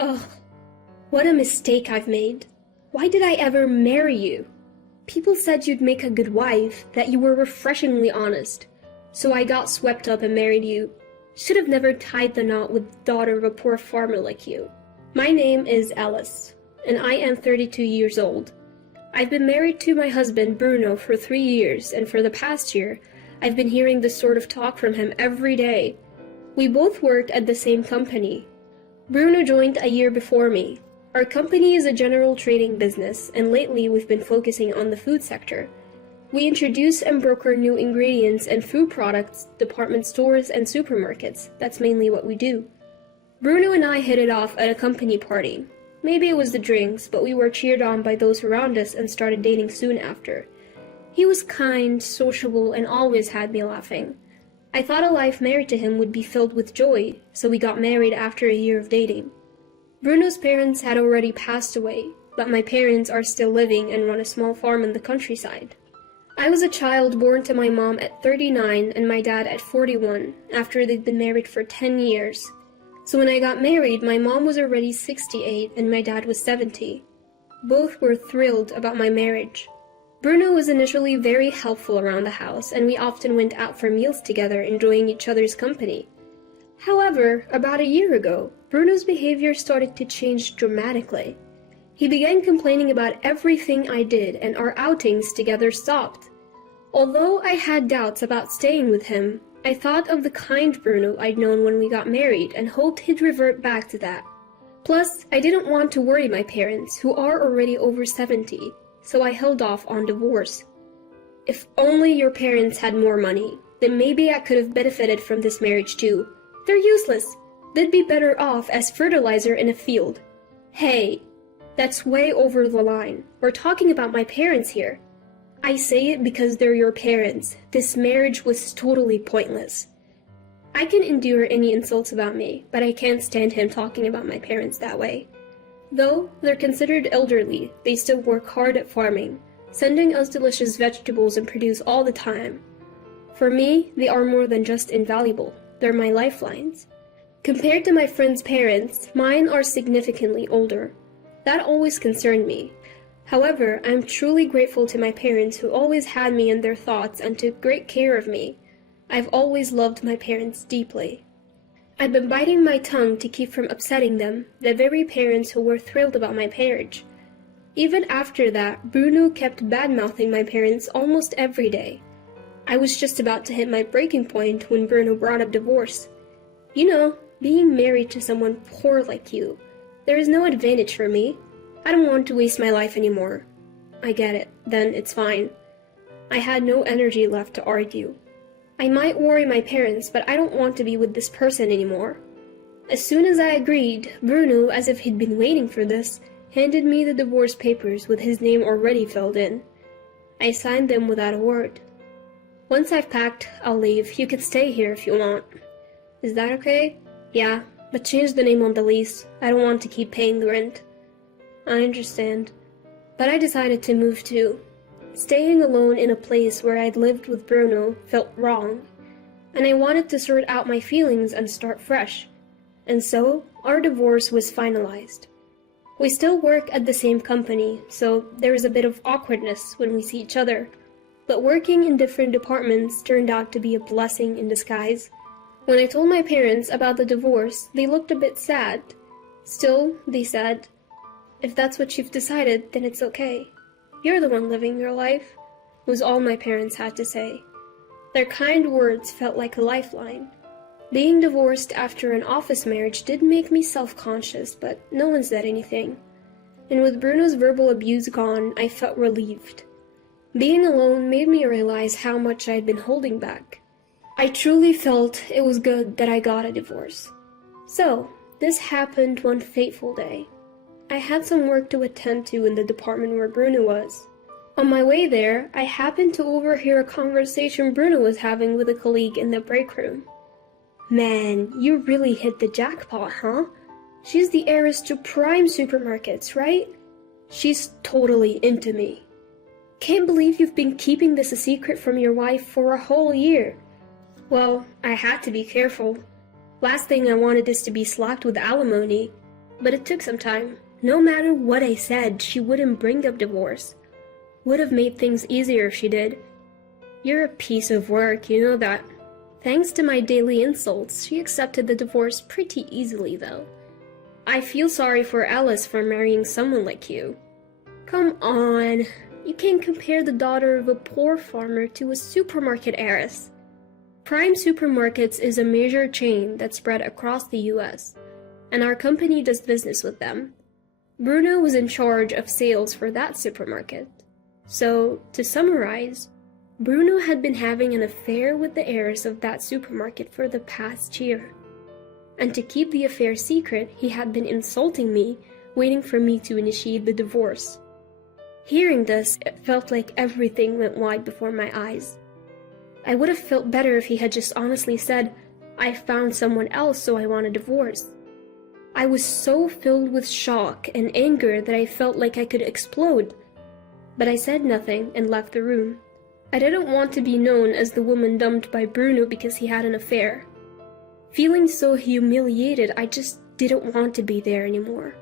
Ugh, what a mistake I've made. Why did I ever marry you? People said you'd make a good wife, that you were refreshingly honest. So I got swept up and married you. Should have never tied the knot with the daughter of a poor farmer like you. My name is Alice, and I am 32 years old. I've been married to my husband, Bruno, for 3 years, and for the past year, I've been hearing this sort of talk from him every day. We both worked at the same company. Bruno joined a year before me. Our company is a general trading business, and lately we've been focusing on the food sector. We introduce and broker new ingredients and food products, department stores, and supermarkets. That's mainly what we do. Bruno and I hit it off at a company party. Maybe it was the drinks, but we were cheered on by those around us and started dating soon after. He was kind, sociable, and always had me laughing. I thought a life married to him would be filled with joy, so we got married after a year of dating. Bruno's parents had already passed away, but my parents are still living and run a small farm in the countryside. I was a child born to my mom at 39 and my dad at 41, after they'd been married for 10 years. So when I got married, my mom was already 68 and my dad was 70. Both were thrilled about my marriage. Bruno was initially very helpful around the house, and we often went out for meals together, enjoying each other's company. However, about a year ago, Bruno's behavior started to change dramatically. He began complaining about everything I did, and our outings together stopped. Although I had doubts about staying with him, I thought of the kind Bruno I'd known when we got married and hoped he'd revert back to that. Plus, I didn't want to worry my parents, who are already over 70, so I held off on divorce. If only your parents had more money, then maybe I could have benefited from this marriage too. They're useless. They'd be better off as fertilizer in a field. Hey, that's way over the line. We're talking about my parents here. I say it because they're your parents. This marriage was totally pointless. I can endure any insults about me, but I can't stand him talking about my parents that way. Though they're considered elderly, they still work hard at farming, sending us delicious vegetables and produce all the time. For me, they are more than just invaluable. They're my lifelines. Compared to my friends' parents, mine are significantly older. That always concerned me. However, I'm truly grateful to my parents who always had me in their thoughts and took great care of me. I've always loved my parents deeply. I've been biting my tongue to keep from upsetting them, the very parents who were thrilled about my marriage. Even after that, Bruno kept bad-mouthing my parents almost every day. I was just about to hit my breaking point when Bruno brought up divorce. You know, being married to someone poor like you, there is no advantage for me. I don't want to waste my life anymore. I get it, then it's fine. I had no energy left to argue. I might worry my parents, but I don't want to be with this person anymore. As soon as I agreed, Bruno, as if he'd been waiting for this, handed me the divorce papers with his name already filled in. I signed them without a word. Once I've packed, I'll leave. You can stay here if you want. Is that okay? Yeah, but change the name on the lease. I don't want to keep paying the rent. I understand. But I decided to move too. Staying alone in a place where I'd lived with Bruno felt wrong, and I wanted to sort out my feelings and start fresh. And so, our divorce was finalized. We still work at the same company, so there is a bit of awkwardness when we see each other. But working in different departments turned out to be a blessing in disguise. When I told my parents about the divorce, they looked a bit sad. Still, they said, "If that's what you've decided, then it's okay. You're the one living your life," was all my parents had to say. Their kind words felt like a lifeline. Being divorced after an office marriage did make me self-conscious, but no one said anything. And with Bruno's verbal abuse gone, I felt relieved. Being alone made me realize how much I'd been holding back. I truly felt it was good that I got a divorce. So, this happened one fateful day. I had some work to attend to in the department where Bruno was. On my way there, I happened to overhear a conversation Bruno was having with a colleague in the break room. "Man, you really hit the jackpot, huh? She's the heiress to prime supermarkets, right? She's totally into me. Can't believe you've been keeping this a secret from your wife for a whole year." Well, I had to be careful. Last thing I wanted is to be slapped with alimony. But it took some time. No matter what I said, she wouldn't bring up divorce. Would have made things easier if she did. You're a piece of work, you know that. Thanks to my daily insults, she accepted the divorce pretty easily, though. I feel sorry for Alice for marrying someone like you. Come on, you can't compare the daughter of a poor farmer to a supermarket heiress. Prime Supermarkets is a major chain that's spread across the US, and our company does business with them. Bruno was in charge of sales for that supermarket. So, to summarize, Bruno had been having an affair with the heiress of that supermarket for the past year. And to keep the affair secret, he had been insulting me, waiting for me to initiate the divorce. Hearing this, it felt like everything went wide before my eyes. I would have felt better if he had just honestly said, "I found someone else, so I want a divorce." I was so filled with shock and anger that I felt like I could explode. But I said nothing and left the room. I didn't want to be known as the woman dumped by Bruno because he had an affair. Feeling so humiliated, I just didn't want to be there anymore.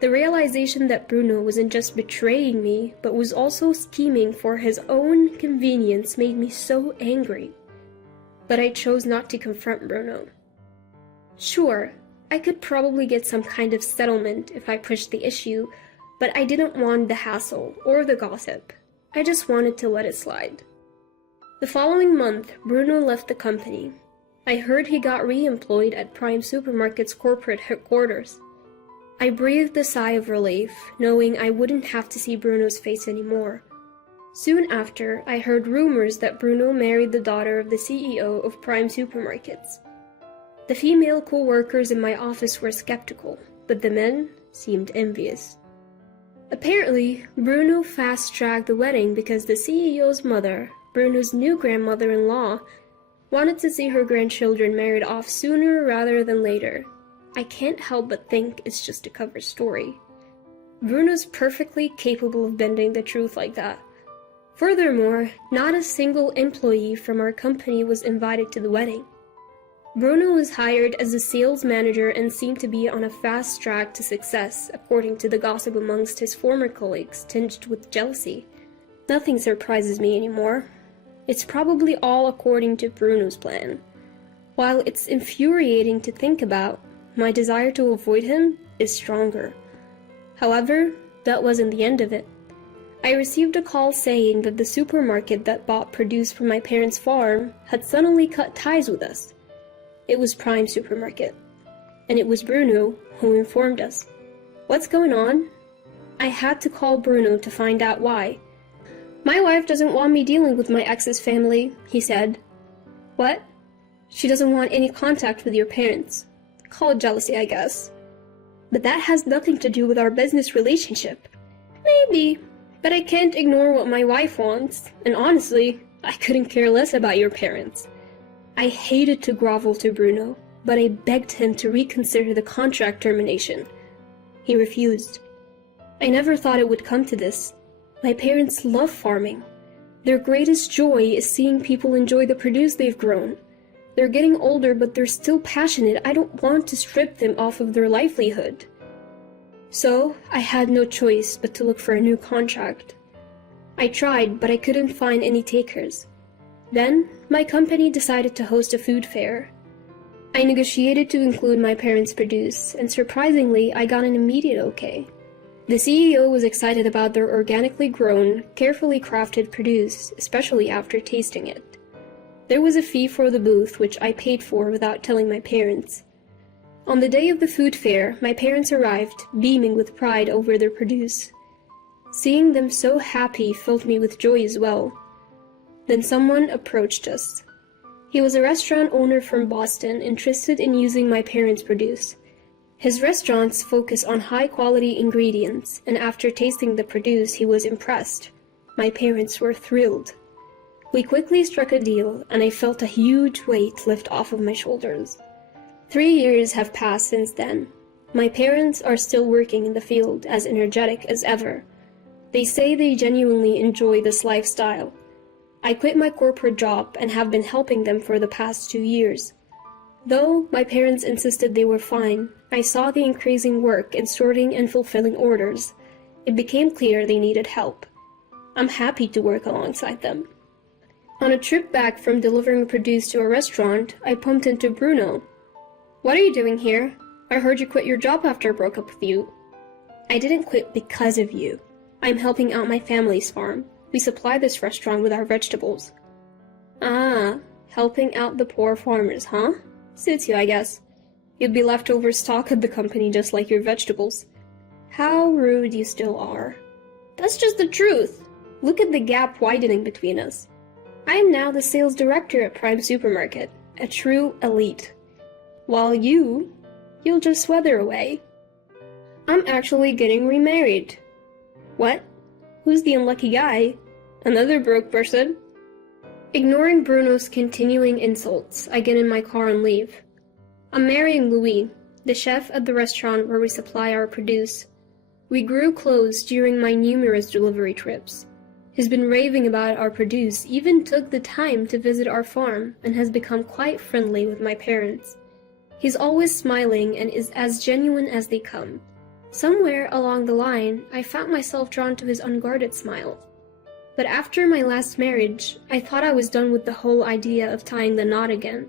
The realization that Bruno wasn't just betraying me, but was also scheming for his own convenience made me so angry. But I chose not to confront Bruno. Sure, I could probably get some kind of settlement if I pushed the issue, but I didn't want the hassle or the gossip. I just wanted to let it slide. The following month, Bruno left the company. I heard he got re-employed at Prime Supermarket's corporate headquarters. I breathed a sigh of relief, knowing I wouldn't have to see Bruno's face anymore. Soon after, I heard rumors that Bruno married the daughter of the CEO of Prime Supermarkets. The female co-workers in my office were skeptical, but the men seemed envious. Apparently, Bruno fast-tracked the wedding because the CEO's mother, Bruno's new grandmother-in-law, wanted to see her grandchildren married off sooner rather than later. I can't help but think it's just a cover story. Bruno's perfectly capable of bending the truth like that. Furthermore, not a single employee from our company was invited to the wedding. Bruno was hired as a sales manager and seemed to be on a fast track to success, according to the gossip amongst his former colleagues, tinged with jealousy. Nothing surprises me anymore. It's probably all according to Bruno's plan. While it's infuriating to think about, my desire to avoid him is stronger. However, that wasn't the end of it. I received a call saying that the supermarket that bought produce from my parents' farm had suddenly cut ties with us. It was Prime Supermarket, and it was Bruno who informed us. What's going on? I had to call Bruno to find out why. My wife doesn't want me dealing with my ex's family, he said. What? She doesn't want any contact with your parents. Call it jealousy, I guess. But that has nothing to do with our business relationship. Maybe, but I can't ignore what my wife wants, and honestly, I couldn't care less about your parents. I hated to grovel to Bruno, but I begged him to reconsider the contract termination. He refused. I never thought it would come to this. My parents love farming. Their greatest joy is seeing people enjoy the produce they've grown. They're getting older, but they're still passionate. I don't want to strip them off of their livelihood. So, I had no choice but to look for a new contract. I tried, but I couldn't find any takers. Then, my company decided to host a food fair. I negotiated to include my parents' produce, and surprisingly, I got an immediate okay. The CEO was excited about their organically grown, carefully crafted produce, especially after tasting it. There was a fee for the booth, which I paid for without telling my parents. On the day of the food fair, my parents arrived, beaming with pride over their produce. Seeing them so happy filled me with joy as well. Then someone approached us. He was a restaurant owner from Boston, interested in using my parents' produce. His restaurants focus on high-quality ingredients, and after tasting the produce, he was impressed. My parents were thrilled. We quickly struck a deal, and I felt a huge weight lift off of my shoulders. 3 years have passed since then. My parents are still working in the field, as energetic as ever. They say they genuinely enjoy this lifestyle. I quit my corporate job and have been helping them for the past 2 years. Though my parents insisted they were fine, I saw the increasing work in sorting and fulfilling orders. It became clear they needed help. I'm happy to work alongside them. On a trip back from delivering produce to a restaurant, I bumped into Bruno. "What are you doing here? I heard you quit your job after I broke up with you." "I didn't quit because of you. I'm helping out my family's farm. We supply this restaurant with our vegetables." "Ah, helping out the poor farmers, huh? Suits you, I guess. You'd be leftover stock at the company just like your vegetables." "How rude you still are." "That's just the truth. Look at the gap widening between us. I am now the sales director at Prime Supermarket, a true elite. While you'll just weather away. I'm actually getting remarried." "What? Who's the unlucky guy?" "Another broke person." Ignoring Bruno's continuing insults, I get in my car and leave. I'm marrying Louis, the chef at the restaurant where we supply our produce. We grew close during my numerous delivery trips. He's been raving about our produce, even took the time to visit our farm, and has become quite friendly with my parents. He's always smiling and is as genuine as they come. Somewhere along the line, I found myself drawn to his unguarded smile. But after my last marriage, I thought I was done with the whole idea of tying the knot again.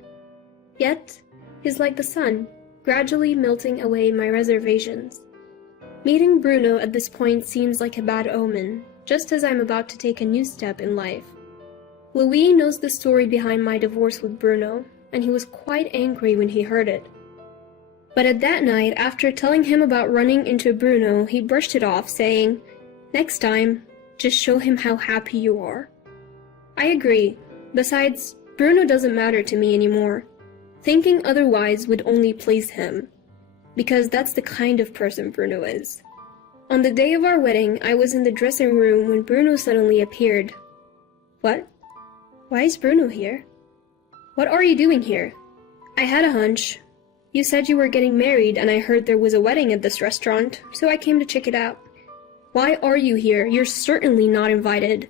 Yet, he's like the sun, gradually melting away my reservations. Meeting Bruno at this point seems like a bad omen, just as I'm about to take a new step in life. Louis knows the story behind my divorce with Bruno, and he was quite angry when he heard it. But at that night, after telling him about running into Bruno, he brushed it off, saying, "Next time, just show him how happy you are." I agree. Besides, Bruno doesn't matter to me anymore. Thinking otherwise would only please him, because that's the kind of person Bruno is. On the day of our wedding, I was in the dressing room when Bruno suddenly appeared. "What? Why is Bruno here?" "What are you doing here?" "I had a hunch. You said you were getting married, and I heard there was a wedding at this restaurant, so I came to check it out." "Why are you here? You're certainly not invited."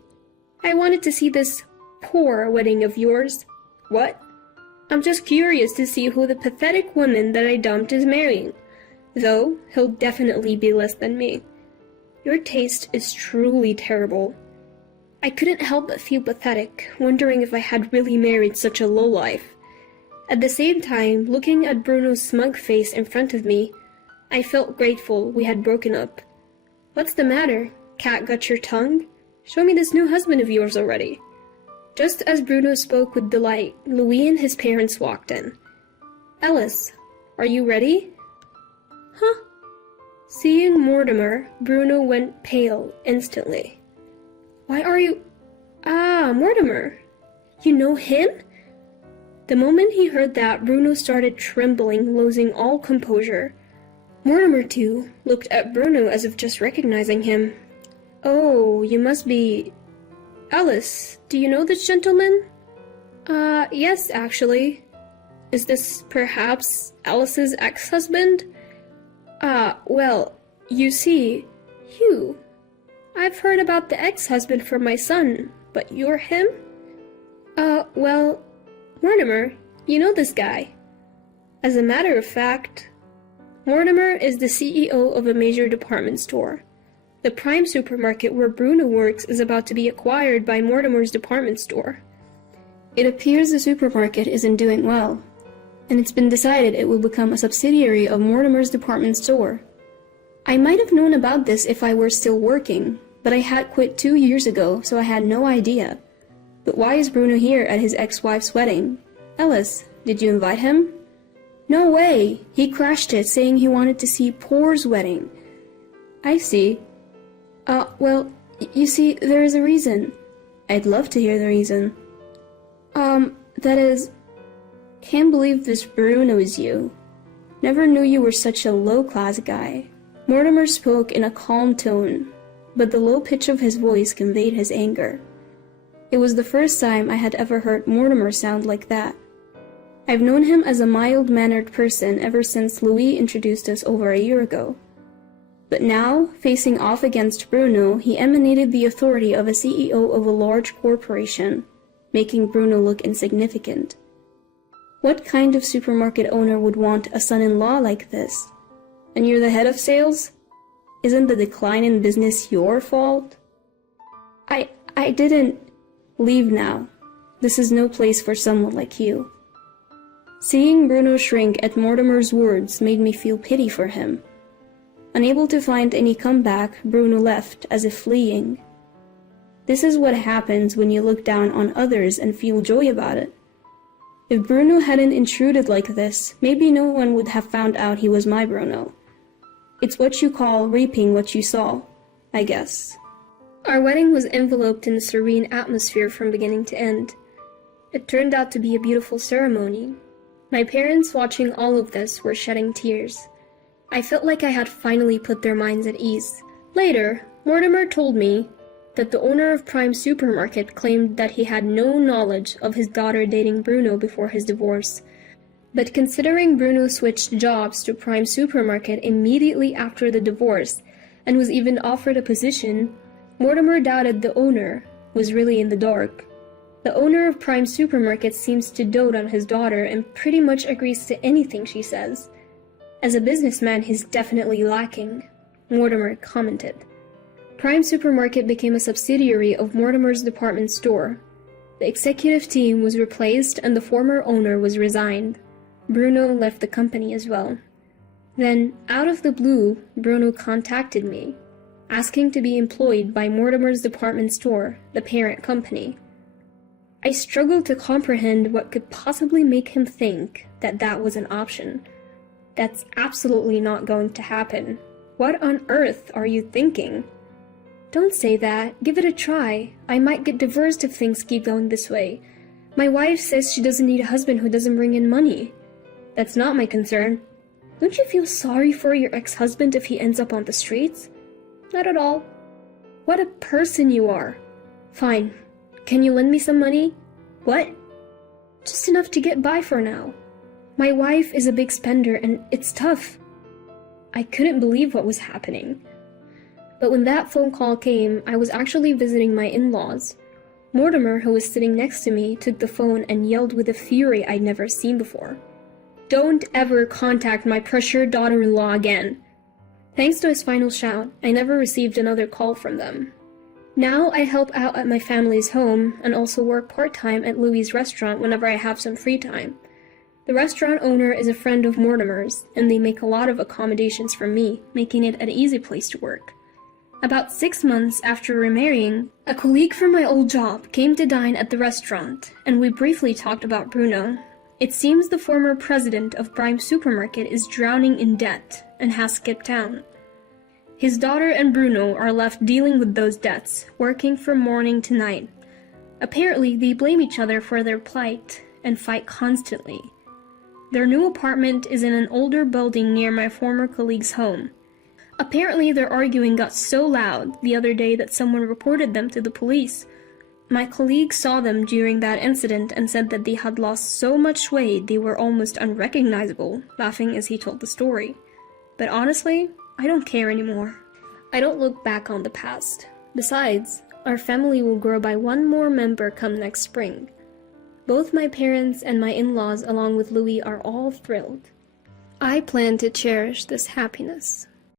"I wanted to see this poor wedding of yours." "What?" "I'm just curious to see who the pathetic woman that I dumped is marrying. Though, he'll definitely be less than me." "Your taste is truly terrible." I couldn't help but feel pathetic, wondering if I had really married such a lowlife. At the same time, looking at Bruno's smug face in front of me, I felt grateful we had broken up. "What's the matter? Cat got your tongue? Show me this new husband of yours already." Just as Bruno spoke with delight, Louis and his parents walked in. "Ellis, are you ready?" "Huh?" Seeing Mortimer, Bruno went pale instantly. "Why are you— Ah, Mortimer! You know him?" The moment he heard that, Bruno started trembling, losing all composure. Mortimer, too, looked at Bruno as if just recognizing him. "Oh, you must be— Alice, do you know this gentleman?" Yes, actually." "Is this perhaps Alice's ex-husband?" Well, you see, you. I've heard about the ex-husband from my son, but you're him?" Well, Mortimer, you know this guy." As a matter of fact, Mortimer is the CEO of a major department store. The Prime Supermarket where Bruno works is about to be acquired by Mortimer's department store. It appears the supermarket isn't doing well, and it's been decided it will become a subsidiary of Mortimer's department store. I might have known about this if I were still working, but I had quit 2 years ago, so I had no idea. But why is Bruno here at his ex-wife's wedding? Ellis, did you invite him? No way! He crashed it, saying he wanted to see Poor's wedding. I see. Well, you see, there is a reason. I'd love to hear the reason. That is, can't believe this Bruno is you. Never knew you were such a low-class guy. Mortimer spoke in a calm tone, but the low pitch of his voice conveyed his anger. It was the first time I had ever heard Mortimer sound like that. I've known him as a mild-mannered person ever since Louis introduced us over a year ago. But now, facing off against Bruno, he emanated the authority of a CEO of a large corporation, making Bruno look insignificant. What kind of supermarket owner would want a son-in-law like this? And you're the head of sales? Isn't the decline in business your fault? I didn't... Leave now. This is no place for someone like you. Seeing Bruno shrink at Mortimer's words made me feel pity for him. Unable to find any comeback, Bruno left, as if fleeing. This is what happens when you look down on others and feel joy about it. If Bruno hadn't intruded like this, maybe no one would have found out he was my Bruno. It's what you call reaping what you sow, I guess. Our wedding was enveloped in a serene atmosphere from beginning to end. It turned out to be a beautiful ceremony. My parents, watching all of this, were shedding tears. I felt like I had finally put their minds at ease. Later, Mortimer told me that the owner of Prime Supermarket claimed that he had no knowledge of his daughter dating Bruno before his divorce. But considering Bruno switched jobs to Prime Supermarket immediately after the divorce and was even offered a position, Mortimer doubted the owner was really in the dark. The owner of Prime Supermarket seems to dote on his daughter and pretty much agrees to anything she says. As a businessman, he's definitely lacking, Mortimer commented. Prime Supermarket became a subsidiary of Mortimer's department store. The executive team was replaced and the former owner was resigned. Bruno left the company as well. Then, out of the blue, Bruno contacted me, asking to be employed by Mortimer's department store, the parent company. I struggled to comprehend what could possibly make him think that that was an option. That's absolutely not going to happen. What on earth are you thinking? Don't say that. Give it a try. I might get divorced if things keep going this way. My wife says she doesn't need a husband who doesn't bring in money. That's not my concern. Don't you feel sorry for your ex-husband if he ends up on the streets? Not at all. What a person you are. Fine. Can you lend me some money? What? Just enough to get by for now. My wife is a big spender and it's tough. I couldn't believe what was happening. But when that phone call came, I was actually visiting my in-laws. Mortimer, who was sitting next to me, took the phone and yelled with a fury I'd never seen before. Don't ever contact my pressured daughter-in-law again. Thanks to his final shout, I never received another call from them. Now I help out at my family's home and also work part-time at Louie's restaurant whenever I have some free time. The restaurant owner is a friend of Mortimer's, and they make a lot of accommodations for me, making it an easy place to work. About 6 months after remarrying, a colleague from my old job came to dine at the restaurant, and we briefly talked about Bruno. It seems the former president of Prime Supermarket is drowning in debt and has skipped town. His daughter and Bruno are left dealing with those debts, working from morning to night. Apparently, they blame each other for their plight and fight constantly. Their new apartment is in an older building near my former colleague's home. Apparently, their arguing got so loud the other day that someone reported them to the police. My colleague saw them during that incident and said that they had lost so much weight they were almost unrecognizable, laughing as he told the story. But honestly, I don't care anymore. I don't look back on the past. Besides, our family will grow by one more member come next spring. Both my parents and my in-laws along with Louie are all thrilled. I plan to cherish this happiness.